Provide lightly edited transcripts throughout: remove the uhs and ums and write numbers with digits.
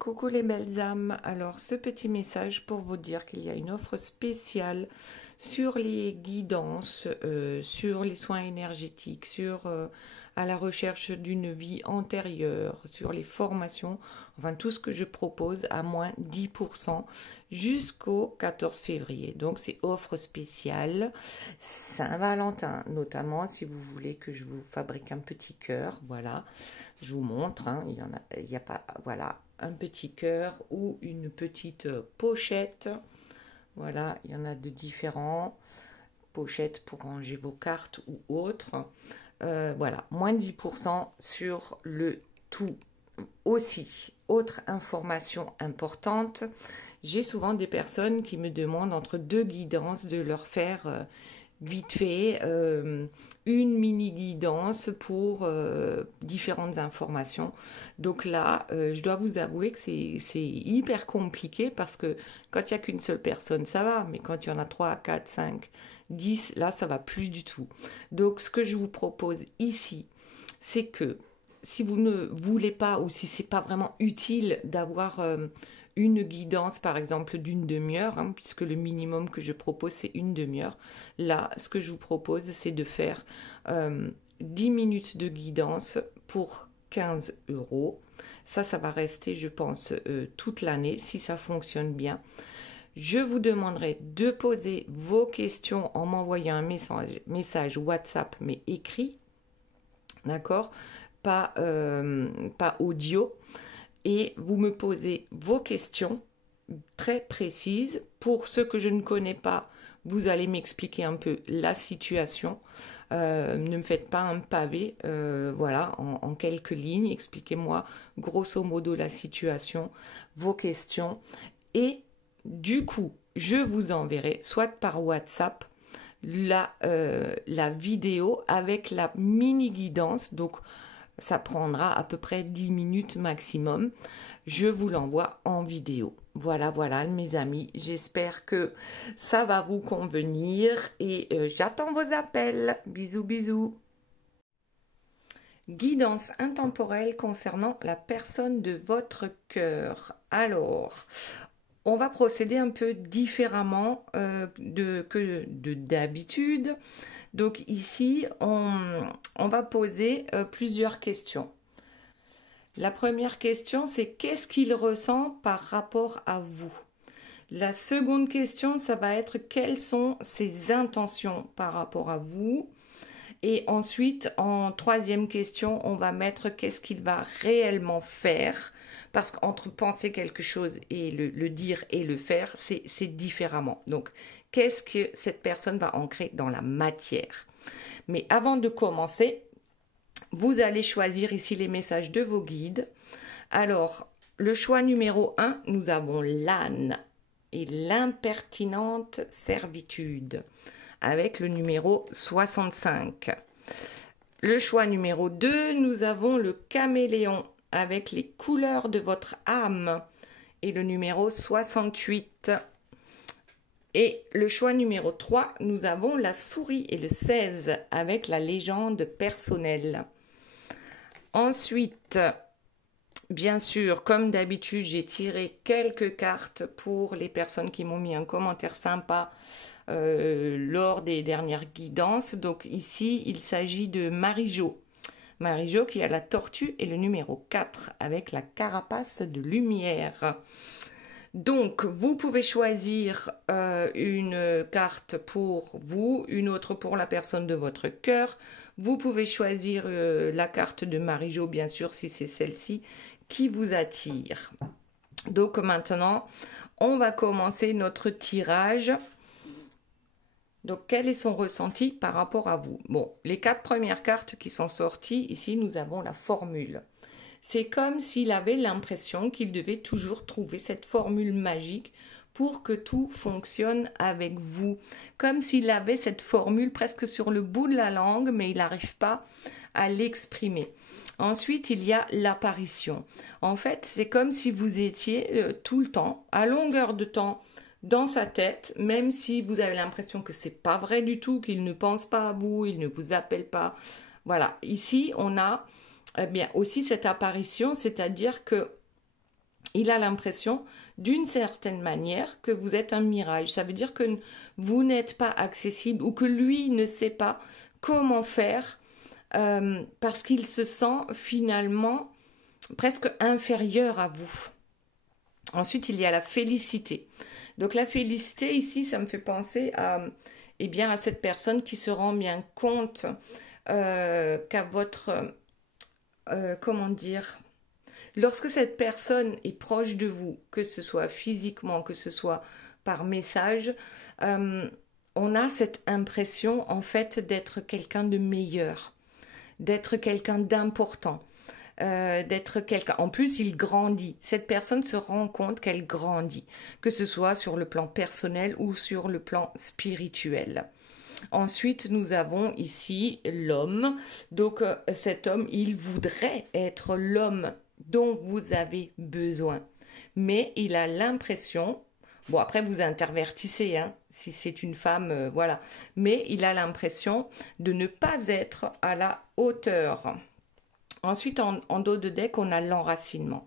Coucou les belles âmes, alors ce petit message pour vous dire qu'il y a une offre spéciale sur les guidances, sur les soins énergétiques, sur à la recherche d'une vie antérieure, sur les formations, enfin tout ce que je propose à moins 10% jusqu'au 14 février. Donc c'est offre spéciale Saint-Valentin, notamment si vous voulez que je vous fabrique un petit cœur, voilà, je vous montre, hein, il y a pas, voilà, un petit cœur ou une petite pochette. Voilà, il y en a de différents. Pochettes pour ranger vos cartes ou autres. Voilà, moins 10% sur le tout. Aussi, autre information importante, j'ai souvent des personnes qui me demandent entre deux guidances de leur faire vite fait une mini guidance pour différentes informations. Donc là, je dois vous avouer que c'est hyper compliqué parce que quand il n'y a qu'une seule personne, ça va, mais quand il y en a 3, 4, 5, 10, là, ça va plus du tout. Donc ce que je vous propose ici, c'est que si vous ne voulez pas ou si c'est pas vraiment utile d'avoir une guidance par exemple d'une demi-heure, hein, puisque le minimum que je propose c'est une demi-heure. Là, ce que je vous propose c'est de faire 10 minutes de guidance pour 15 €. Ça va rester je pense toute l'année si ça fonctionne bien. Je vous demanderai de poser vos questions en m'envoyant un message WhatsApp mais écrit, d'accord, pas audio. Et vous me posez vos questions très précises. Pour ceux que je ne connais pas, vous allez m'expliquer un peu la situation. Ne me faites pas un pavé, voilà, en quelques lignes. Expliquez-moi grosso modo la situation, vos questions. Et du coup, je vous enverrai, soit par WhatsApp, la vidéo avec la mini guidance. Donc, ça prendra à peu près 10 minutes maximum. Je vous l'envoie en vidéo. Voilà, voilà, mes amis. J'espère que ça va vous convenir et j'attends vos appels. Bisous, bisous. Guidance intemporelle concernant la personne de votre cœur. Alors, on va procéder un peu différemment que d'habitude. Donc ici, on va poser plusieurs questions. La première question, c'est qu'est-ce qu'il ressent par rapport à vous? La seconde question, ça va être quelles sont ses intentions par rapport à vous? Et ensuite, en troisième question, on va mettre qu'est-ce qu'il va réellement faire. Parce qu'entre penser quelque chose et le dire et le faire, c'est différemment. Donc, qu'est-ce que cette personne va ancrer dans la matière? Mais avant de commencer, vous allez choisir ici les messages de vos guides. Alors, le choix numéro 1, nous avons l'âne et l'impertinente servitude avec le numéro 65. Le choix numéro 2, nous avons le caméléon avec les couleurs de votre âme et le numéro 68. Et le choix numéro 3, nous avons la souris et le 16 avec la légende personnelle. Ensuite, bien sûr, comme d'habitude, j'ai tiré quelques cartes pour les personnes qui m'ont mis un commentaire sympa lors des dernières guidances. Donc ici, il s'agit de Marie-Jo. Marie-Jo qui a la tortue et le numéro 4 avec la carapace de lumière. Donc, vous pouvez choisir une carte pour vous, une autre pour la personne de votre cœur. Vous pouvez choisir la carte de Marie-Jo, bien sûr, si c'est celle-ci qui vous attire. Donc maintenant, on va commencer notre tirage. Donc, quel est son ressenti par rapport à vous? Bon, les 4 premières cartes qui sont sorties, ici, nous avons la formule. C'est comme s'il avait l'impression qu'il devait toujours trouver cette formule magique pour que tout fonctionne avec vous. Comme s'il avait cette formule presque sur le bout de la langue, mais il n'arrive pas à l'exprimer. Ensuite, il y a l'apparition. En fait, c'est comme si vous étiez tout le temps, à longueur de temps, dans sa tête, même si vous avez l'impression que c'est pas vrai du tout, qu'il ne pense pas à vous, il ne vous appelle pas. Voilà, ici, on a bien aussi cette apparition, c'est-à-dire que il a l'impression, d'une certaine manière, que vous êtes un mirage. Ça veut dire que vous n'êtes pas accessible ou que lui ne sait pas comment faire parce qu'il se sent finalement presque inférieur à vous. Ensuite, il y a la félicité. Donc la félicité ici, ça me fait penser à, eh bien, à cette personne qui se rend bien compte qu'à votre, comment dire, lorsque cette personne est proche de vous, que ce soit physiquement, que ce soit par message, on a cette impression en fait d'être quelqu'un de meilleur, d'être quelqu'un d'important, d'être quelqu'un. En plus, il grandit. Cette personne se rend compte qu'elle grandit, que ce soit sur le plan personnel ou sur le plan spirituel. Ensuite, nous avons ici l'homme. Donc, cet homme, il voudrait être l'homme dont vous avez besoin. Mais il a l'impression, bon après vous intervertissez, hein, si c'est une femme, voilà, mais il a l'impression de ne pas être à la hauteur. Ensuite, en dos de deck, on a l'enracinement.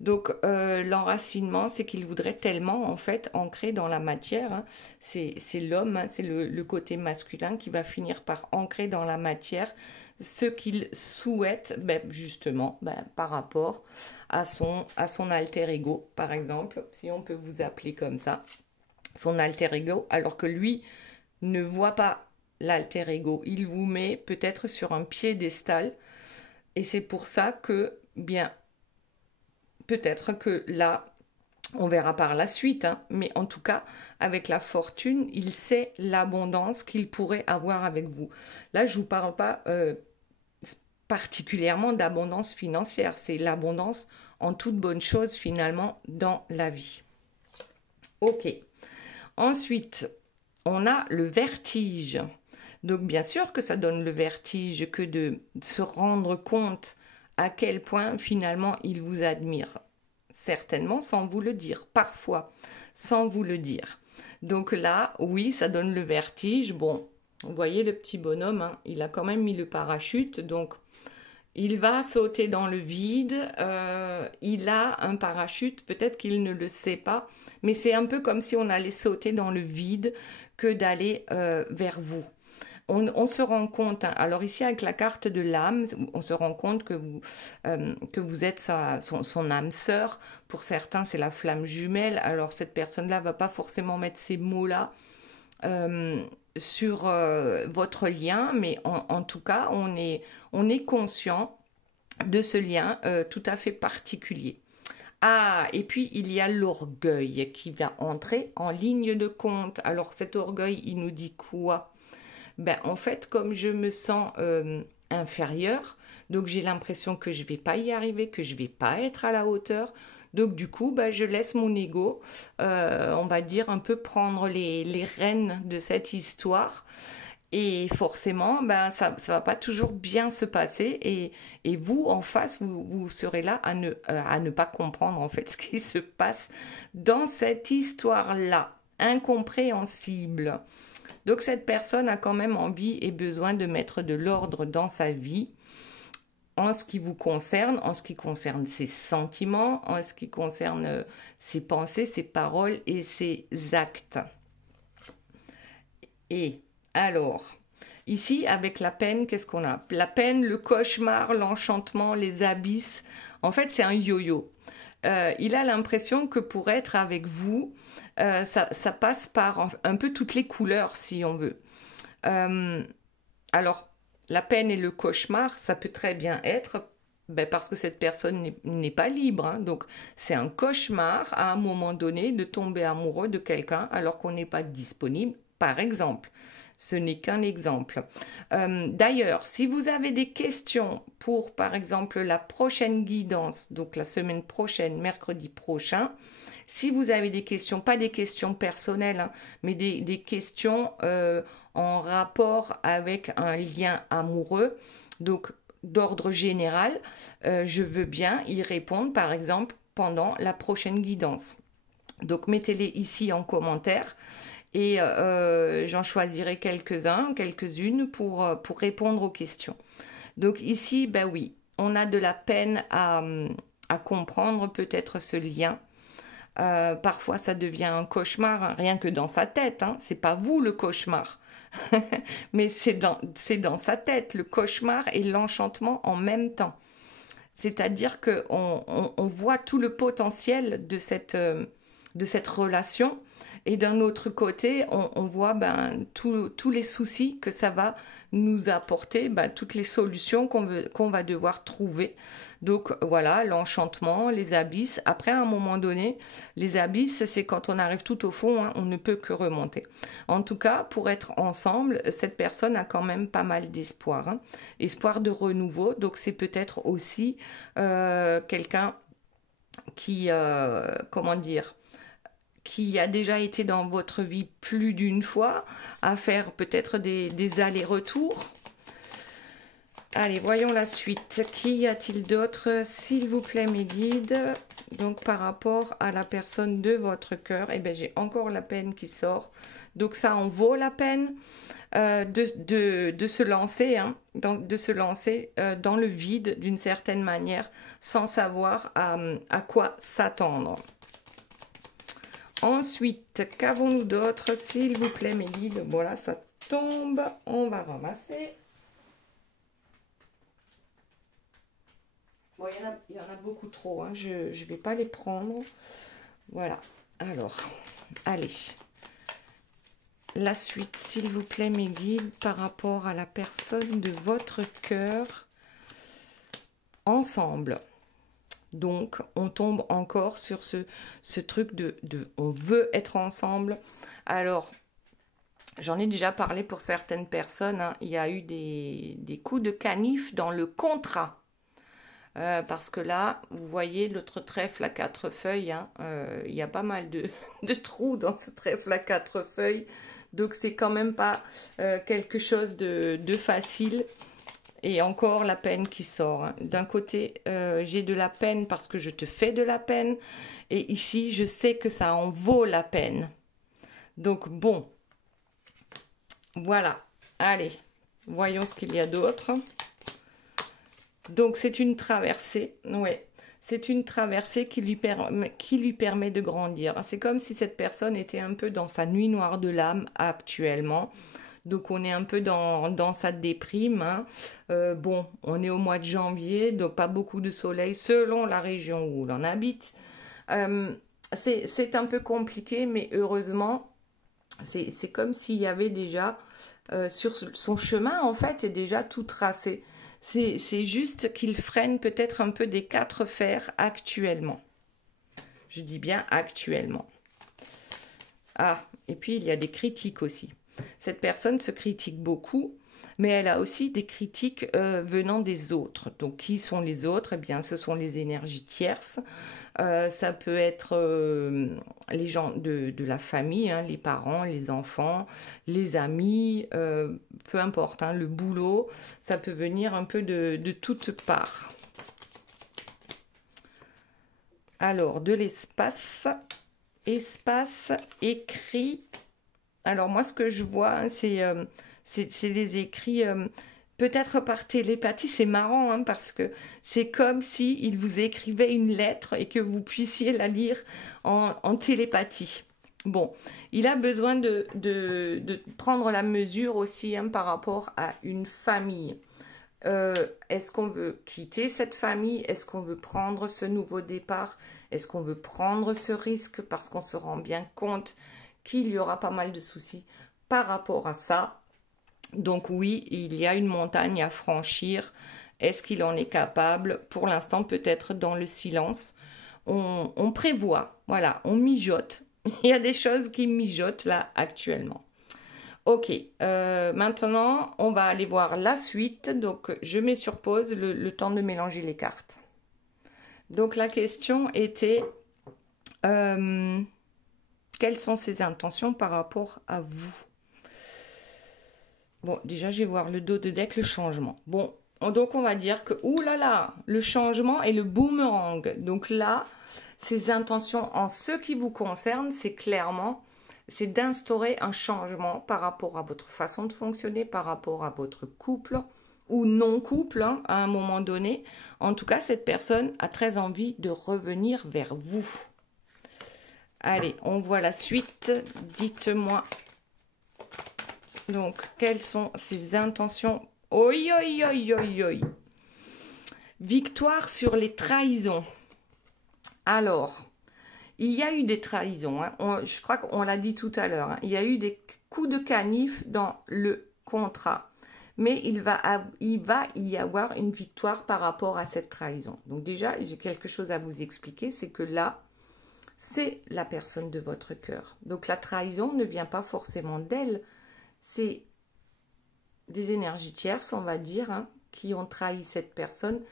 Donc, l'enracinement, c'est qu'il voudrait tellement, en fait, ancrer dans la matière. Hein. C'est l'homme, hein, c'est le côté masculin qui va finir par ancrer dans la matière ce qu'il souhaite, ben, justement, ben, par rapport à son alter ego, par exemple, si on peut vous appeler comme ça, son alter ego, alors que lui ne voit pas l'alter ego. Il vous met peut-être sur un piédestal. Et c'est pour ça que, bien, peut-être que là, on verra par la suite, hein, mais en tout cas, avec la fortune, il sait l'abondance qu'il pourrait avoir avec vous. Là, je ne vous parle pas particulièrement d'abondance financière, c'est l'abondance en toute bonne chose finalement dans la vie. Ok. Ensuite, on a le vertige. Donc bien sûr que ça donne le vertige que de se rendre compte à quel point finalement il vous admire. Certainement sans vous le dire, parfois sans vous le dire. Donc là, oui, ça donne le vertige. Bon, vous voyez le petit bonhomme, hein, il a quand même mis le parachute, donc il va sauter dans le vide. Il a un parachute, peut-être qu'il ne le sait pas, mais c'est un peu comme si on allait sauter dans le vide que d'aller vers vous. On se rend compte, hein, alors ici avec la carte de l'âme, on se rend compte que vous êtes son âme sœur. Pour certains, c'est la flamme jumelle. Alors cette personne-là ne va pas forcément mettre ces mots-là sur votre lien, mais en tout cas, on est conscient de ce lien tout à fait particulier. Ah, et puis il y a l'orgueil qui va entrer en ligne de compte. Alors cet orgueil, il nous dit quoi ? Ben, en fait, comme je me sens inférieure, donc j'ai l'impression que je ne vais pas y arriver, que je ne vais pas être à la hauteur. Donc du coup, ben, je laisse mon ego, on va dire, un peu prendre les rênes de cette histoire. Et forcément, ben, ça ne va pas toujours bien se passer. Et vous, en face, vous serez là à ne pas comprendre en fait ce qui se passe dans cette histoire-là, incompréhensible. Donc cette personne a quand même envie et besoin de mettre de l'ordre dans sa vie en ce qui vous concerne, en ce qui concerne ses sentiments, en ce qui concerne ses pensées, ses paroles et ses actes. Et alors, ici avec la peine, qu'est-ce qu'on a ? La peine, le cauchemar, l'enchantement, les abysses, en fait c'est un yo-yo. Il a l'impression que pour être avec vous, ça passe par un peu toutes les couleurs, si on veut. Alors, la peine et le cauchemar, ça peut très bien être parce que cette personne n'est pas libre. Hein. Donc, c'est un cauchemar à un moment donné de tomber amoureux de quelqu'un alors qu'on n'est pas disponible, par exemple. Ce n'est qu'un exemple. D'ailleurs, si vous avez des questions pour, par exemple, la prochaine guidance, donc la semaine prochaine, mercredi prochain, si vous avez des questions, pas des questions personnelles, hein, mais des questions en rapport avec un lien amoureux, donc d'ordre général, je veux bien y répondre, par exemple, pendant la prochaine guidance. Donc, mettez-les ici en commentaire. Et j'en choisirai quelques-unes pour répondre aux questions. Donc ici, ben oui, on a de la peine à à comprendre peut-être ce lien. Parfois, ça devient un cauchemar, hein, rien que dans sa tête. Hein. C'est pas vous le cauchemar, mais c'est dans sa tête, le cauchemar et l'enchantement en même temps. C'est-à-dire qu'on voit tout le potentiel de cette relation. Et d'un autre côté, on voit tous les soucis que ça va nous apporter, toutes les solutions qu'on va devoir trouver. Donc voilà, l'enchantement, les abysses. Après, à un moment donné, les abysses, c'est quand on arrive tout au fond, hein, on ne peut que remonter. En tout cas, pour être ensemble, cette personne a quand même pas mal d'espoir. Hein. Espoir de renouveau, donc c'est peut-être aussi quelqu'un qui, comment dire, qui a déjà été dans votre vie plus d'une fois, à faire peut-être des allers-retours. Allez, voyons la suite. Qu'y a-t-il d'autre, s'il vous plaît, mes guides? Donc, par rapport à la personne de votre cœur, eh bien, j'ai encore la peine qui sort. Donc, ça en vaut la peine de se lancer, hein, de se lancer dans le vide d'une certaine manière, sans savoir à quoi s'attendre. Ensuite, qu'avons-nous d'autre, s'il vous plaît, mes guides? Voilà, ça tombe. On va ramasser. Bon, il y en a beaucoup trop. Hein. Je ne vais pas les prendre. Voilà. Alors, allez. La suite, s'il vous plaît, mes guides, par rapport à la personne de votre cœur. Ensemble. Donc, on tombe encore sur ce truc de on veut être ensemble. Alors, j'en ai déjà parlé pour certaines personnes. Hein, il y a eu des coups de canif dans le contrat. Parce que là, vous voyez l'autre trèfle à 4 feuilles. Hein, il y a pas mal de trous dans ce trèfle à 4 feuilles. Donc, c'est quand même pas quelque chose de facile. Et encore la peine qui sort. Hein. D'un côté, j'ai de la peine parce que je te fais de la peine. Et ici, je sais que ça en vaut la peine. Donc bon, voilà. Allez, voyons ce qu'il y a d'autre. Donc c'est une traversée. Ouais, c'est une traversée qui lui permet de grandir. C'est comme si cette personne était un peu dans sa nuit noire de l'âme actuellement. Donc, on est un peu dans sa déprime. Hein. Bon, on est au mois de janvier, donc pas beaucoup de soleil selon la région où l'on habite. C'est un peu compliqué, mais heureusement, c'est comme s'il y avait déjà, sur son chemin, en fait, est déjà tout tracé. C'est juste qu'il freine peut-être un peu des 4 fers actuellement. Je dis bien actuellement. Ah, et puis il y a des critiques aussi. Cette personne se critique beaucoup, mais elle a aussi des critiques venant des autres. Donc, qui sont les autres? Eh bien, ce sont les énergies tierces. Ça peut être les gens de la famille, hein, les parents, les enfants, les amis, peu importe, hein, le boulot. Ça peut venir un peu de toutes parts. Alors, de l'espace, espace, écrit. Alors moi, ce que je vois, hein, c'est les écrits, peut-être par télépathie. C'est marrant, hein, parce que c'est comme s'il vous écrivait une lettre et que vous puissiez la lire en télépathie. Bon, il a besoin de prendre la mesure aussi, hein, par rapport à une famille. Est-ce qu'on veut quitter cette famille? Est-ce qu'on veut prendre ce nouveau départ? Est-ce qu'on veut prendre ce risque parce qu'on se rend bien compte qu'il y aura pas mal de soucis par rapport à ça? Donc oui, il y a une montagne à franchir. Est-ce qu'il en est capable? Pour l'instant, peut-être dans le silence. On prévoit, voilà, on mijote. Il y a des choses qui mijotent là actuellement. Ok, maintenant, on va aller voir la suite. Donc, je mets sur pause le temps de mélanger les cartes. Donc, la question était... quelles sont ses intentions par rapport à vous? Bon, déjà, je vais voir le dos de deck, le changement. Bon, donc on va dire que, oulala, le changement est le boomerang. Donc là, ses intentions en ce qui vous concerne, c'est clairement, c'est d'instaurer un changement par rapport à votre façon de fonctionner, par rapport à votre couple, ou non-couple hein, à un moment donné. En tout cas, cette personne a très envie de revenir vers vous. Allez, on voit la suite. Dites-moi. Donc, quelles sont ses intentions? Oi, oi, oi, oi, oi. Victoire sur les trahisons. Alors, il y a eu des trahisons. Hein. Je crois qu'on l'a dit tout à l'heure. Hein. Il y a eu des coups de canif dans le contrat. Mais il va y avoir une victoire par rapport à cette trahison. Donc déjà, j'ai quelque chose à vous expliquer. C'est que là, c'est la personne de votre cœur. Donc la trahison ne vient pas forcément d'elle. C'est des énergies tierces, on va dire, hein, qui ont trahi cette personne.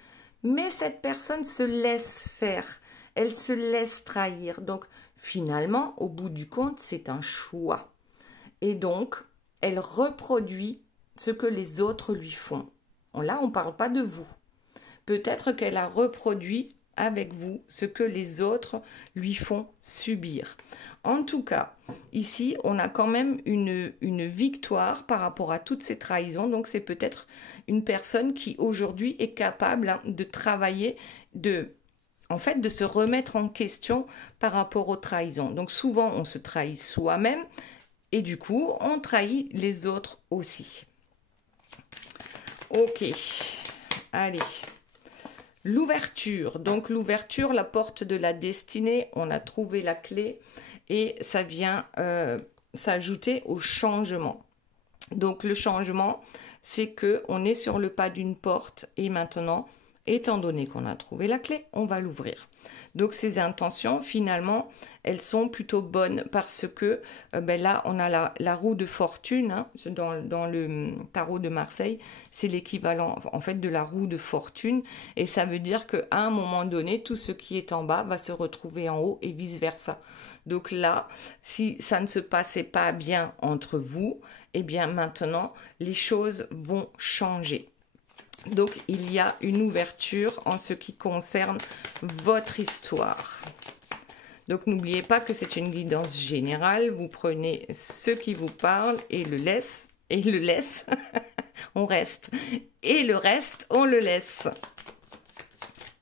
Mais cette personne se laisse faire. Elle se laisse trahir. Donc finalement, au bout du compte, c'est un choix. Et donc, elle reproduit ce que les autres lui font. Là, on ne parle pas de vous. Peut-être qu'elle a reproduit avec vous ce que les autres lui font subir. En tout cas, ici, on a quand même une victoire par rapport à toutes ces trahisons. Donc, c'est peut-être une personne qui, aujourd'hui, est capable hein, de travailler, en fait, de se remettre en question par rapport aux trahisons. Donc, souvent, on se trahit soi-même et du coup, on trahit les autres aussi. Ok, allez. L'ouverture. Donc l'ouverture, la porte de la destinée, on a trouvé la clé et ça vient s'ajouter au changement. Donc le changement, c'est qu'on est sur le pas d'une porte et maintenant, étant donné qu'on a trouvé la clé, on va l'ouvrir. Donc ces intentions, finalement, elles sont plutôt bonnes parce que là, on a la roue de fortune hein, dans le tarot de Marseille. C'est l'équivalent en fait de la roue de fortune et ça veut dire qu'à un moment donné, tout ce qui est en bas va se retrouver en haut et vice-versa. Donc là, si ça ne se passait pas bien entre vous, eh bien maintenant, les choses vont changer. Donc, il y a une ouverture en ce qui concerne votre histoire. Donc, n'oubliez pas que c'est une guidance générale. Vous prenez ce qui vous parle et le laisse. On reste. Et le reste, on le laisse.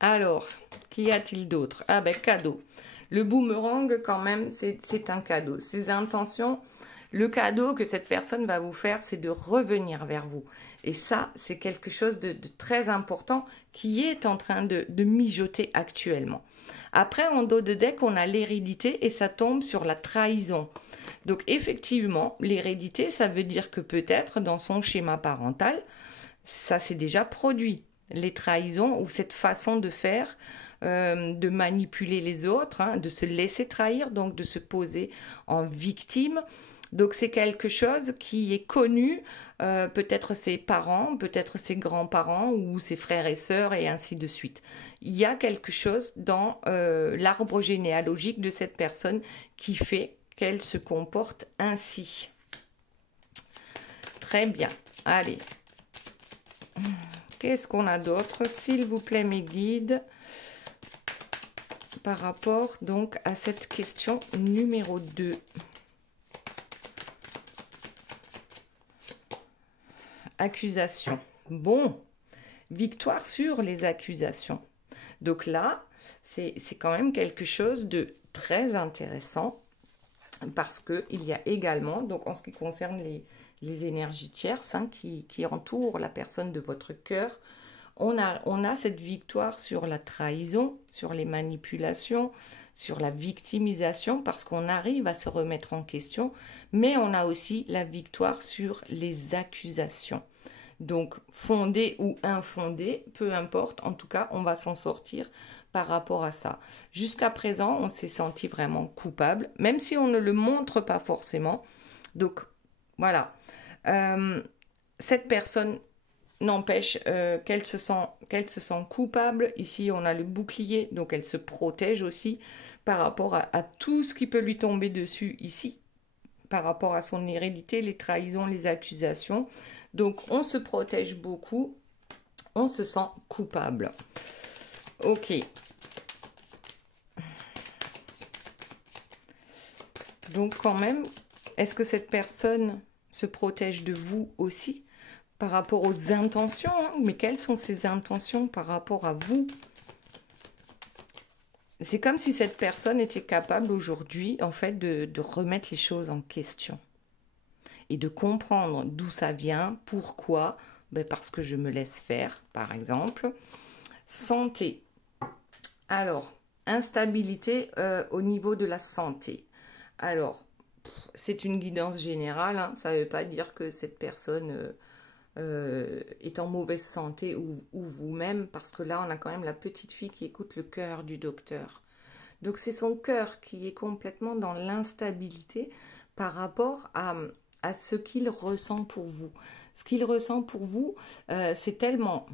Alors, qu'y a-t-il d'autre? Ah ben, cadeau. Le boomerang, quand même, c'est un cadeau. Ses intentions, le cadeau que cette personne va vous faire, c'est de revenir vers vous. Et ça, c'est quelque chose de très important qui est en train de mijoter actuellement. Après, en dos de deck, on a l'hérédité et ça tombe sur la trahison. Donc, effectivement, l'hérédité, ça veut dire que peut-être dans son schéma parental, ça s'est déjà produit. Les trahisons ou cette façon de faire, de manipuler les autres, hein, de se laisser trahir, donc de se poser en victime. Donc c'est quelque chose qui est connu, peut-être ses parents, peut-être ses grands-parents ou ses frères et sœurs et ainsi de suite. Il y a quelque chose dans l'arbre généalogique de cette personne qui fait qu'elle se comporte ainsi. Très bien, allez. Qu'est-ce qu'on a d'autre? S'il vous plaît, mes guides, par rapport donc à cette question numéro 2. Accusation. Bon, victoire sur les accusations. Donc là, c'est quand même quelque chose de très intéressant parce qu'il y a également, donc en ce qui concerne les énergies tierces hein, qui entourent la personne de votre cœur, on a cette victoire sur la trahison, sur les manipulations, sur la victimisation parce qu'on arrive à se remettre en question, mais on a aussi la victoire sur les accusations. Donc, fondées ou infondées, peu importe, en tout cas, on va s'en sortir par rapport à ça. Jusqu'à présent, on s'est senti vraiment coupable, même si on ne le montre pas forcément. Donc, voilà. Cette personne n'empêche qu'elle se sent coupable. Ici, on a le bouclier, donc elle se protège aussi par rapport à tout ce qui peut lui tomber dessus ici, par rapport à son hérédité, les trahisons, les accusations. Donc, on se protège beaucoup, on se sent coupable. Ok. Donc, quand même, est-ce que cette personne se protège de vous aussi? par rapport aux intentions, hein. Mais quelles sont ces intentions par rapport à vous? C'est comme si cette personne était capable aujourd'hui, en fait, de remettre les choses en question. Et de comprendre d'où ça vient, pourquoi, ben parce que je me laisse faire, par exemple. Santé. Alors, instabilité au niveau de la santé. Alors, c'est une guidance générale, hein. Ça ne veut pas dire que cette personne est en mauvaise santé ou vous-même, parce que là, on a quand même la petite fille qui écoute le cœur du docteur. Donc, c'est son cœur qui est complètement dans l'instabilité par rapport à ce qu'il ressent pour vous. Ce qu'il ressent pour vous, c'est tellement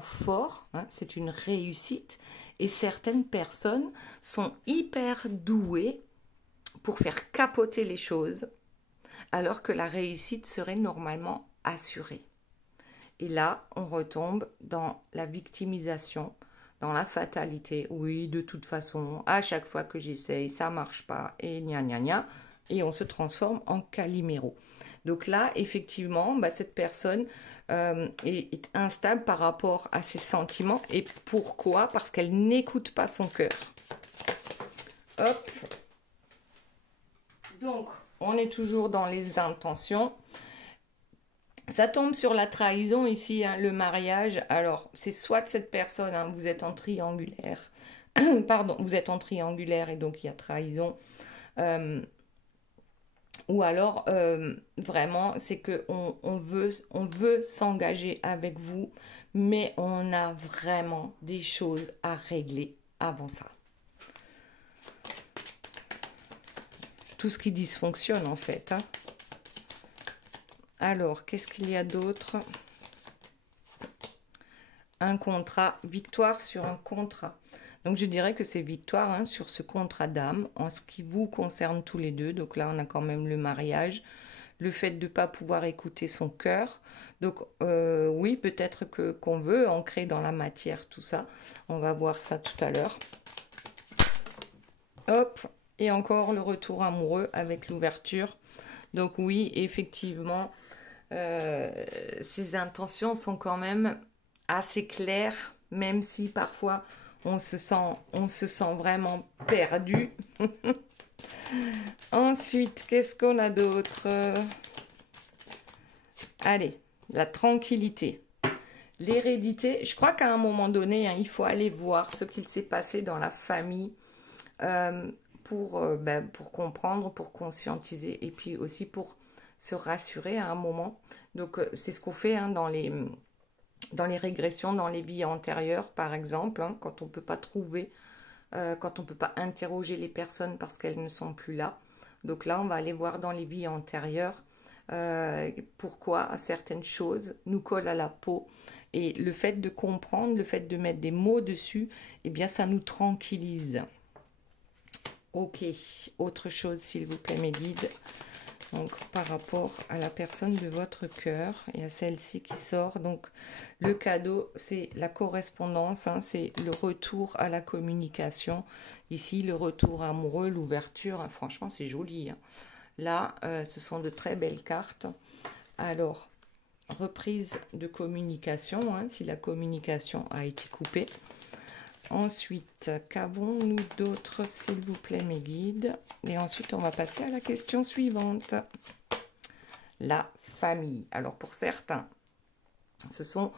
fort, hein, c'est une réussite, et certaines personnes sont hyper douées pour faire capoter les choses, alors que la réussite serait normalement assurée. Et là, on retombe dans la victimisation, dans la fatalité. Oui, de toute façon, à chaque fois que j'essaye, ça marche pas, et gna gna gna, et on se transforme en Calimero. Donc là, effectivement, bah, cette personne est instable par rapport à ses sentiments. Et pourquoi? Parce qu'elle n'écoute pas son cœur. Hop. Donc, on est toujours dans les intentions. Ça tombe sur la trahison ici, hein, le mariage. Alors, c'est soit cette personne, hein, vous êtes en triangulaire. Pardon, vous êtes en triangulaire et donc il y a trahison. Ou alors, vraiment, c'est qu'on veut s'engager avec vous, mais on a vraiment des choses à régler avant ça. Tout ce qui dysfonctionne, en fait. Hein. Alors, qu'est-ce qu'il y a d'autre? Un contrat, victoire sur un contrat. Donc, je dirais que c'est victoire, hein, sur ce contrat d'âme, en ce qui vous concerne tous les deux. Donc là, on a quand même le mariage, le fait de ne pas pouvoir écouter son cœur. Donc, oui, peut-être qu'on veut ancrer dans la matière tout ça. On va voir ça tout à l'heure. Hop, et encore le retour amoureux avec l'ouverture. Donc oui, effectivement, ces intentions sont quand même assez claires, même si parfois on se sent vraiment perdu. Ensuite, qu'est-ce qu'on a d'autre? Allez, la tranquillité. L'hérédité, je crois qu'à un moment donné, hein, il faut aller voir ce qu'il s'est passé dans la famille pour comprendre, pour conscientiser et puis aussi pour se rassurer à un moment. Donc, c'est ce qu'on fait, hein, dans les régressions, dans les vies antérieures, par exemple, hein, quand on ne peut pas trouver, quand on ne peut pas interroger les personnes parce qu'elles ne sont plus là. Donc là, on va aller voir dans les vies antérieures pourquoi certaines choses nous collent à la peau. Et le fait de comprendre, le fait de mettre des mots dessus, eh bien, ça nous tranquillise. Ok, autre chose, s'il vous plaît, mes guides. Donc, par rapport à la personne de votre cœur et à celle-ci qui sort. Donc, le cadeau, c'est la correspondance, hein, c'est le retour à la communication. Ici, le retour amoureux, l'ouverture. Hein, franchement, c'est joli. Hein. Là, ce sont de très belles cartes. Alors, reprise de communication, hein, si la communication a été coupée. Ensuite, qu'avons-nous d'autre, s'il vous plaît, mes guides? Et ensuite, on va passer à la question suivante. La famille. Alors, pour certains, ce sont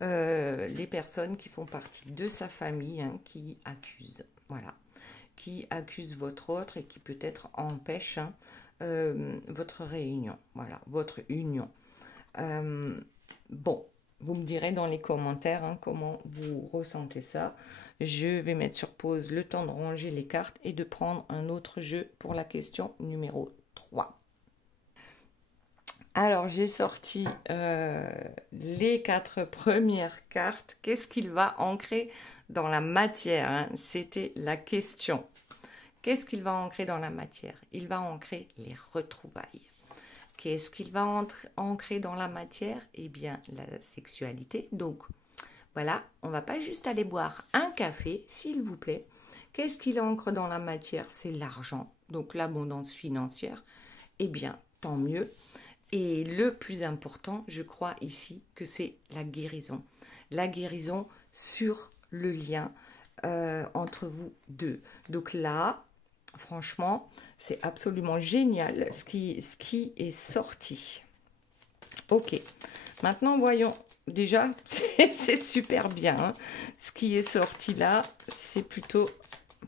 les personnes qui font partie de sa famille, hein, qui accusent. Voilà. Qui accusent votre autre et qui peut-être empêchent, hein, votre réunion. Voilà, votre union. Bon. Vous me direz dans les commentaires, hein, comment vous ressentez ça. Je vais mettre sur pause le temps de ranger les cartes et de prendre un autre jeu pour la question numéro 3. Alors, j'ai sorti les 4 premières cartes. Qu'est-ce qu'il va ancrer dans la matière, hein? C'était la question. Qu'est-ce qu'il va ancrer dans la matière? Il va ancrer les retrouvailles. Qu'est-ce qu'il va ancrer dans la matière? Eh bien, la sexualité. Donc, voilà, on ne va pas juste aller boire un café, s'il vous plaît. Qu'est-ce qu'il ancre dans la matière? C'est l'argent. Donc, l'abondance financière. Eh bien, tant mieux. Et le plus important, je crois ici, que c'est la guérison. La guérison sur le lien entre vous deux. Donc là, franchement, c'est absolument génial ce qui est sorti. Ok, maintenant voyons. Déjà, c'est super bien. Hein. Ce qui est sorti là, c'est plutôt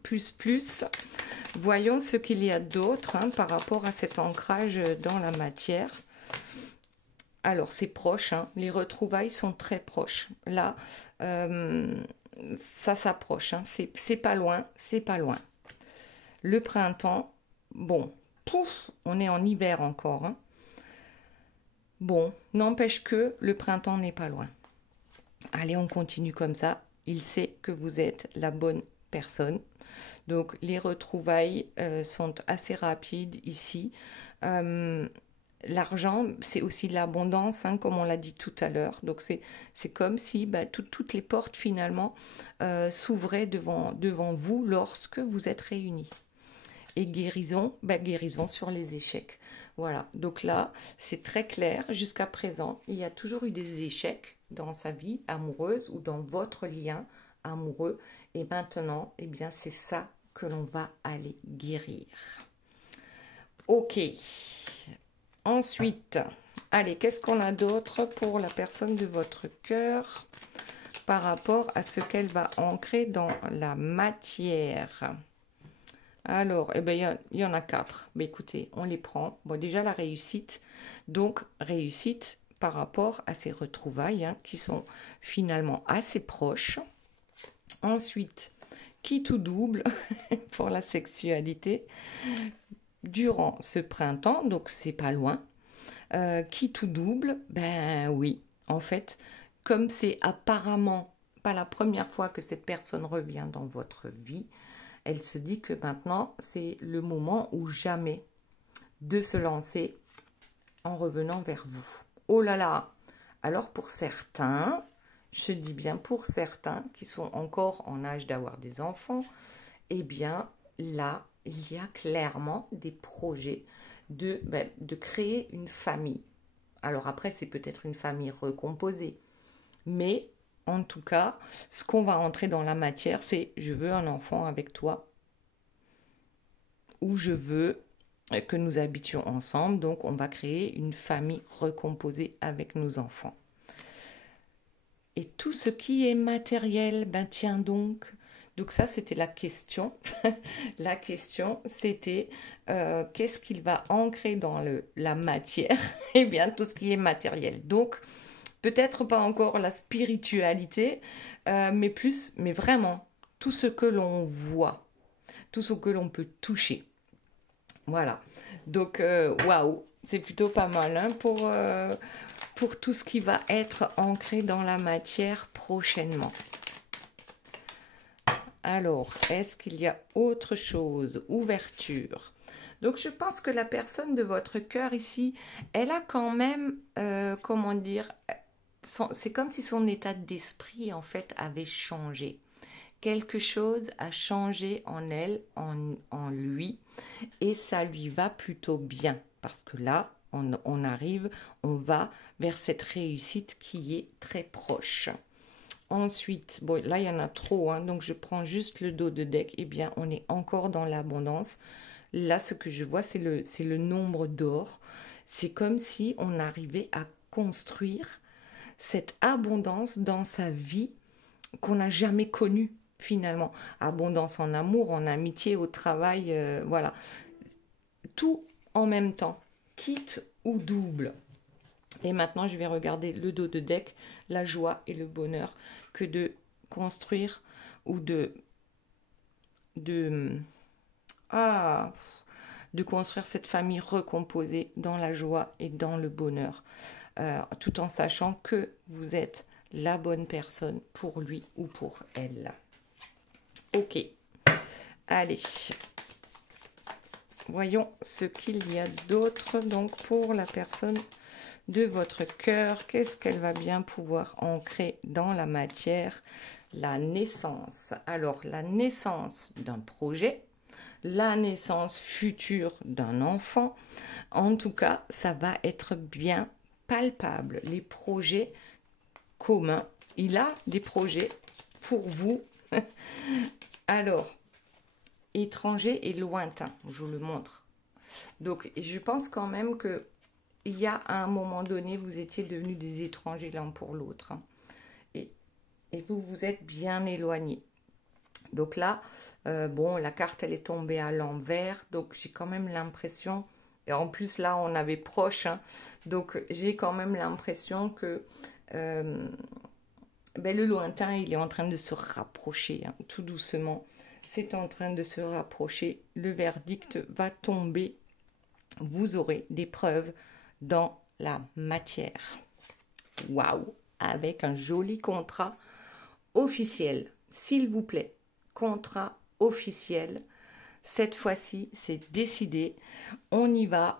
plus. Voyons ce qu'il y a d'autre hein, par rapport à cet ancrage dans la matière. Alors, c'est proche. Hein. Les retrouvailles sont très proches. Là, ça s'approche. Hein. C'est pas loin. C'est pas loin. Le printemps, bon, pouf, on est en hiver encore. Hein. Bon, n'empêche que le printemps n'est pas loin. Allez, on continue comme ça. Il sait que vous êtes la bonne personne. Donc, les retrouvailles sont assez rapides ici. L'argent, c'est aussi de l'abondance, hein, comme on l'a dit tout à l'heure. Donc, c'est comme si toutes les portes, finalement, s'ouvraient devant vous lorsque vous êtes réunis. Et guérison, guérison sur les échecs. Voilà, donc là, c'est très clair. Jusqu'à présent, il y a toujours eu des échecs dans sa vie amoureuse ou dans votre lien amoureux. Et maintenant, eh bien, c'est ça que l'on va aller guérir. Ok. Ensuite, allez, qu'est-ce qu'on a d'autre pour la personne de votre cœur par rapport à ce qu'elle va ancrer dans la matière? Alors, eh ben, il y en a 4. Ben, écoutez, on les prend. Bon, déjà, la réussite. Donc, réussite par rapport à ces retrouvailles hein, qui sont finalement assez proches. Ensuite, qui tout double pour la sexualité durant ce printemps. Donc, c'est pas loin. Qui tout double, ben oui. En fait, comme c'est apparemment pas la première fois que cette personne revient dans votre vie, elle se dit que maintenant, c'est le moment ou jamais de se lancer en revenant vers vous. Oh là là! Alors pour certains, je dis bien pour certains qui sont encore en âge d'avoir des enfants, eh bien là, il y a clairement des projets de créer une famille. Alors après, c'est peut-être une famille recomposée, mais en tout cas, ce qu'on va entrer dans la matière, c'est je veux un enfant avec toi ou je veux que nous habitions ensemble. Donc, on va créer une famille recomposée avec nos enfants. Et tout ce qui est matériel, ben tiens donc. Donc ça, c'était la question. La question, c'était qu'est-ce qu'il va ancrer dans la matière? Eh bien, tout ce qui est matériel. Donc, peut-être pas encore la spiritualité, mais vraiment, tout ce que l'on voit, tout ce que l'on peut toucher. Voilà. Donc, waouh, c'est plutôt pas mal hein, pour tout ce qui va être ancré dans la matière prochainement. Alors, est-ce qu'il y a autre chose? Ouverture. Donc, je pense que la personne de votre cœur ici, elle a quand même, comment dire, c'est comme si son état d'esprit, en fait, avait changé. Quelque chose a changé en elle, en lui, et ça lui va plutôt bien. Parce que là, on arrive, on va vers cette réussite qui est très proche. Ensuite, bon, là, il y en a trop, hein, donc je prends juste le dos de deck. Eh bien, on est encore dans l'abondance. Là, ce que je vois, c'est le nombre d'or. C'est comme si on arrivait à construire cette abondance dans sa vie qu'on n'a jamais connue, finalement. Abondance en amour, en amitié, au travail, voilà. Tout en même temps, quitte ou double. Et maintenant, je vais regarder le dos de deck, la joie et le bonheur que de construire ou de construire cette famille recomposée dans la joie et dans le bonheur, tout en sachant que vous êtes la bonne personne pour lui ou pour elle. Ok, allez. Voyons ce qu'il y a d'autre donc pour la personne de votre cœur. Qu'est-ce qu'elle va bien pouvoir ancrer dans la matière? La naissance. Alors, la naissance d'un projet, la naissance future d'un enfant. En tout cas, ça va être bien palpable. Les projets communs. Il a des projets pour vous. Alors, étranger et lointain, je vous le montre. Donc, je pense quand même que il y a à un moment donné, vous étiez devenus des étrangers l'un pour l'autre. Et vous vous êtes bien éloignés. Donc là, bon, la carte, elle est tombée à l'envers. Donc, j'ai quand même l'impression... Et en plus, là, on avait proche. Hein, donc, j'ai quand même l'impression que le lointain, il est en train de se rapprocher, hein, tout doucement. C'est en train de se rapprocher. Le verdict va tomber. Vous aurez des preuves dans la matière. Waouh! Avec un joli contrat officiel. S'il vous plaît, contrat officiel. Cette fois-ci, c'est décidé. On y va,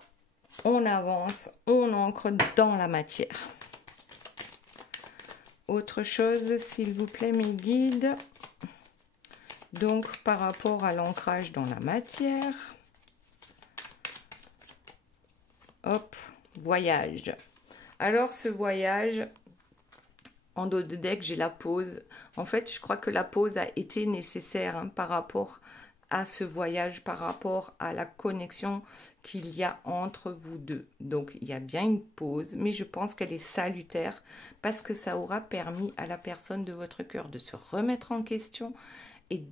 on avance, on ancre dans la matière. Autre chose, s'il vous plaît, mes guides. Donc, par rapport à l'ancrage dans la matière. Hop, voyage. Alors, ce voyage, en dos de deck, j'ai la pause. En fait, je crois que la pause a été nécessaire hein, par rapport à ce voyage, par rapport à la connexion qu'il y a entre vous deux. Donc, il y a bien une pause, mais je pense qu'elle est salutaire parce que ça aura permis à la personne de votre cœur de se remettre en question et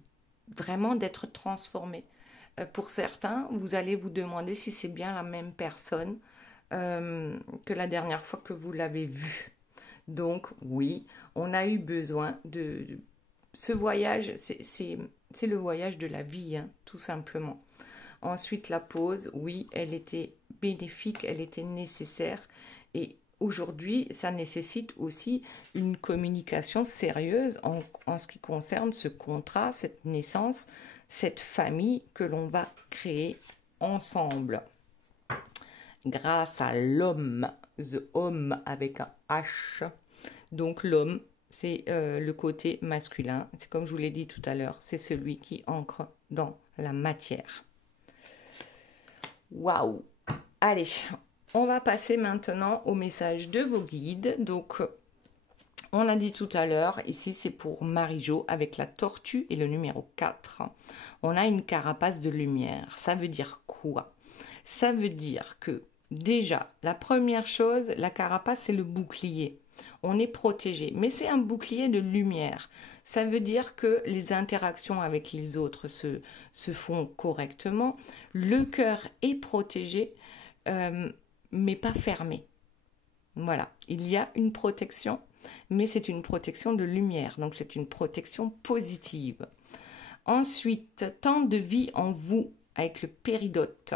vraiment d'être transformée. Pour certains, vous allez vous demander si c'est bien la même personne que la dernière fois que vous l'avez vue. Donc, oui, on a eu besoin de ce voyage, c'est le voyage de la vie, hein, tout simplement. Ensuite, la pause, oui, elle était bénéfique, elle était nécessaire. Et aujourd'hui, ça nécessite aussi une communication sérieuse en ce qui concerne ce contrat, cette naissance, cette famille que l'on va créer ensemble. Grâce à l'homme, the homme avec un H. Donc l'homme, c'est le côté masculin. C'est comme je vous l'ai dit tout à l'heure, c'est celui qui ancre dans la matière. Waouh! Allez, on va passer maintenant au message de vos guides. Donc, on a dit tout à l'heure, ici c'est pour Marie-Jo avec la tortue et le numéro 4. On a une carapace de lumière. Ça veut dire quoi? Ça veut dire que déjà, la première chose, la carapace, c'est le bouclier. On est protégé, mais c'est un bouclier de lumière. Ça veut dire que les interactions avec les autres se font correctement. Le cœur est protégé, mais pas fermé. Voilà, il y a une protection, mais c'est une protection de lumière, donc c'est une protection positive. Ensuite, temps de vie en vous avec le péridote.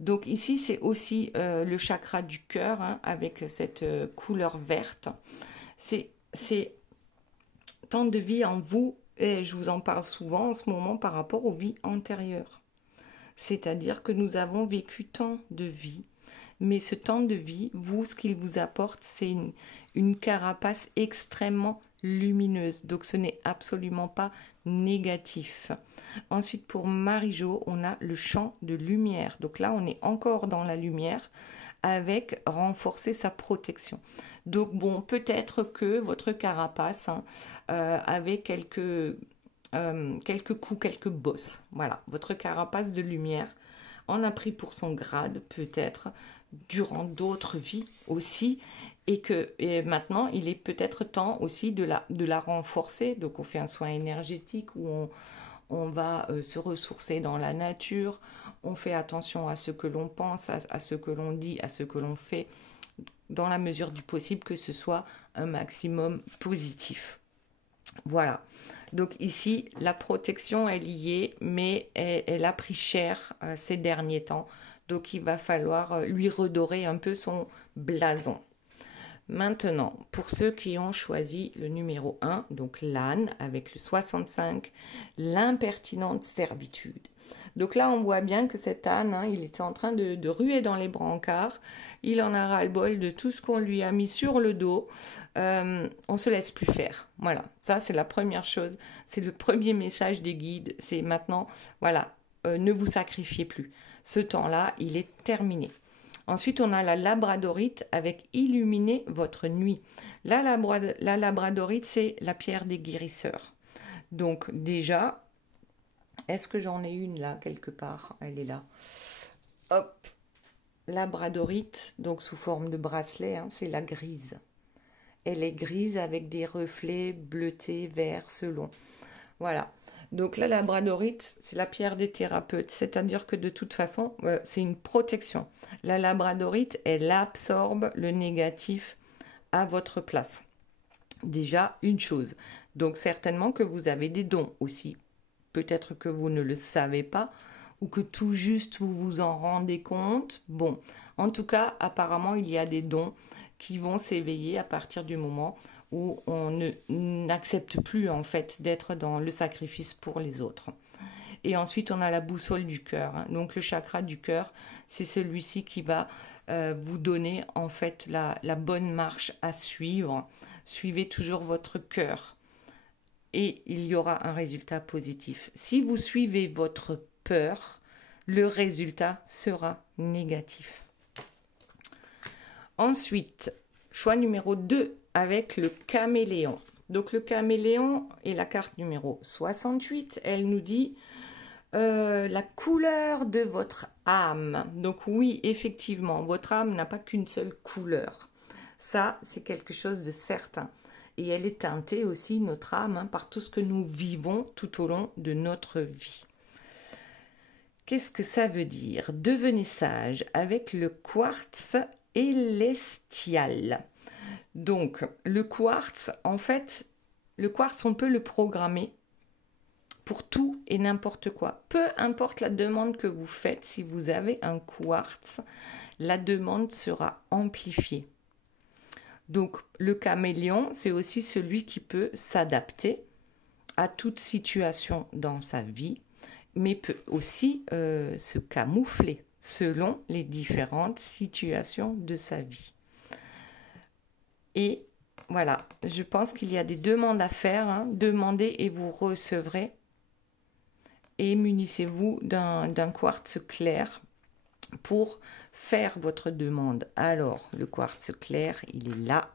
Donc ici, c'est aussi le chakra du cœur hein, avec cette couleur verte. C'est temps de vie en vous et je vous en parle souvent en ce moment par rapport aux vies antérieures. C'est-à-dire que nous avons vécu tant de vie. Mais ce temps de vie, vous, ce qu'il vous apporte, c'est une carapace extrêmement lumineuse. Donc, ce n'est absolument pas négatif. Ensuite, pour Marie-Jo, on a le champ de lumière. Donc là, on est encore dans la lumière avec renforcer sa protection. Donc, bon, peut-être que votre carapace hein, avait quelques coups, quelques bosses. Voilà, votre carapace de lumière en a pris pour son grade, peut-être, durant d'autres vies aussi, et maintenant, il est peut-être temps aussi de la renforcer. Donc, on fait un soin énergétique où on va se ressourcer dans la nature, on fait attention à ce que l'on pense, à ce que l'on dit, à ce que l'on fait, dans la mesure du possible, que ce soit un maximum positif. Voilà. Donc ici, la protection est liée, mais elle a pris cher ces derniers temps. Donc il va falloir lui redorer un peu son blason. Maintenant, pour ceux qui ont choisi le numéro 1, donc l'âne avec le 65, l'impertinente servitude. Donc là, on voit bien que cet âne, hein, il était en train de ruer dans les brancards. Il en a ras-le-bol de tout ce qu'on lui a mis sur le dos. On se laisse plus faire. Voilà, ça c'est la première chose. C'est le premier message des guides. C'est maintenant, voilà, ne vous sacrifiez plus. Ce temps-là, il est terminé. Ensuite, on a la labradorite avec illuminer votre nuit. La labradorite, c'est la pierre des guérisseurs. Donc déjà, est-ce que j'en ai une là quelque part? Elle est là. Hop, labradorite, donc sous forme de bracelet, hein, c'est la grise. Elle est grise avec des reflets bleutés, verts, selon. Voilà. Donc la labradorite, c'est la pierre des thérapeutes. C'est-à-dire que de toute façon, c'est une protection. La labradorite, elle absorbe le négatif à votre place. Déjà, une chose. Donc certainement que vous avez des dons aussi. Peut-être que vous ne le savez pas ou que tout juste vous vous en rendez compte. Bon, en tout cas, apparemment, il y a des dons qui vont s'éveiller à partir du moment où on n'accepte plus en fait d'être dans le sacrifice pour les autres. Et ensuite, on a la boussole du cœur. Hein. Donc le chakra du cœur, c'est celui-ci qui va vous donner en fait la bonne marche à suivre. Suivez toujours votre cœur et il y aura un résultat positif. Si vous suivez votre peur, le résultat sera négatif. Ensuite, choix numéro 2 avec le caméléon. Donc le caméléon est la carte numéro 68. Elle nous dit la couleur de votre âme. Donc oui, effectivement, votre âme n'a pas qu'une seule couleur. Ça, c'est quelque chose de certain. Et elle est teintée aussi, notre âme, hein, par tout ce que nous vivons tout au long de notre vie. Qu'est-ce que ça veut dire? Devenez sage avec le quartz élestial. Donc, le quartz, en fait, le quartz, on peut le programmer pour tout et n'importe quoi. Peu importe la demande que vous faites, si vous avez un quartz, la demande sera amplifiée. Donc, le caméléon, c'est aussi celui qui peut s'adapter à toute situation dans sa vie, mais peut aussi se camoufler selon les différentes situations de sa vie. Et voilà, je pense qu'il y a des demandes à faire. Hein. Demandez et vous recevrez. Et munissez-vous d'un quartz clair pour faire votre demande. Alors, le quartz clair, il est là.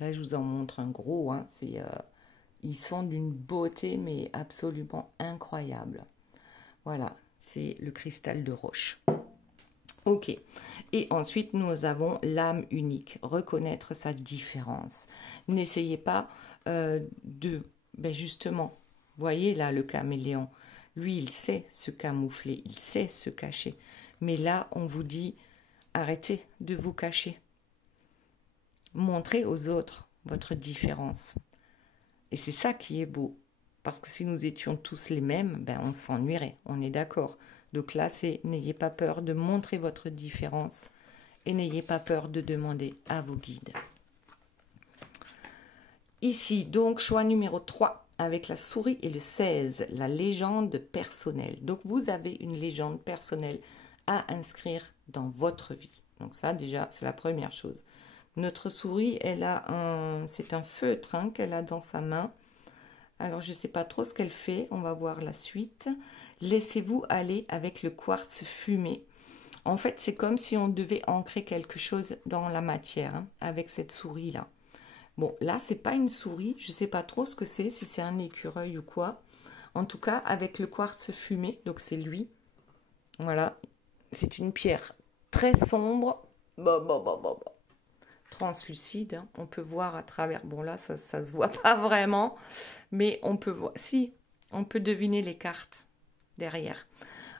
Là, je vous en montre un gros. Hein. Ils sont d'une beauté, mais absolument incroyable. Voilà, c'est le cristal de roche. Ok. Et ensuite, nous avons l'âme unique. Reconnaître sa différence. N'essayez pas justement, voyez là le caméléon. Lui, il sait se camoufler, il sait se cacher. Mais là, on vous dit, arrêtez de vous cacher. Montrez aux autres votre différence. Et c'est ça qui est beau. Parce que si nous étions tous les mêmes, on s'ennuierait, on est d'accord. Donc là, c'est n'ayez pas peur de montrer votre différence et n'ayez pas peur de demander à vos guides. Ici, donc, choix numéro 3. Avec la souris et le 16, la légende personnelle. Donc, vous avez une légende personnelle à inscrire dans votre vie. Donc ça, déjà, c'est la première chose. Notre souris, c'est un feutre hein, qu'elle a dans sa main. Alors, je ne sais pas trop ce qu'elle fait. On va voir la suite. Laissez-vous aller avec le quartz fumé. En fait, c'est comme si on devait ancrer quelque chose dans la matière hein, avec cette souris-là. Bon, là, c'est pas une souris, je sais pas trop ce que c'est, si c'est un écureuil ou quoi. En tout cas, avec le quartz fumé, donc c'est lui. Voilà, c'est une pierre très sombre, translucide. Hein. On peut voir à travers, bon là, ça se voit pas vraiment, mais on peut voir, si, on peut deviner les cartes derrière.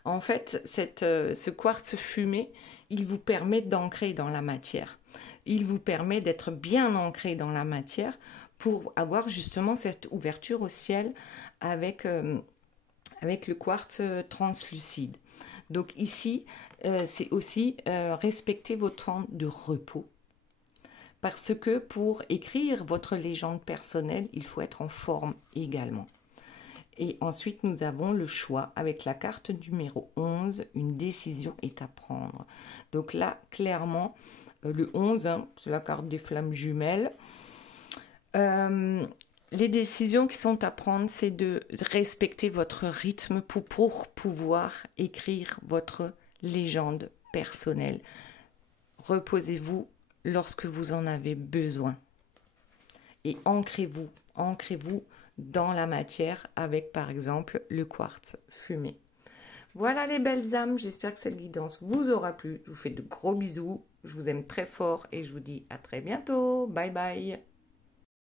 En fait, ce quartz fumé, il vous permet d'ancrer dans la matière. Il vous permet d'être bien ancré dans la matière pour avoir justement cette ouverture au ciel avec le quartz translucide. Donc ici, c'est aussi respecter votre temps de repos. Parce que pour écrire votre légende personnelle, il faut être en forme également. Et ensuite, nous avons le choix avec la carte numéro 11, une décision est à prendre. Donc là, clairement, le 11, hein, c'est la carte des flammes jumelles. les décisions qui sont à prendre, c'est de respecter votre rythme pour pouvoir écrire votre légende personnelle. Reposez-vous lorsque vous en avez besoin. Et ancrez-vous dans la matière avec par exemple le quartz fumé. Voilà les belles âmes, j'espère que cette guidance vous aura plu. Je vous fais de gros bisous, je vous aime très fort et je vous dis à très bientôt. Bye bye.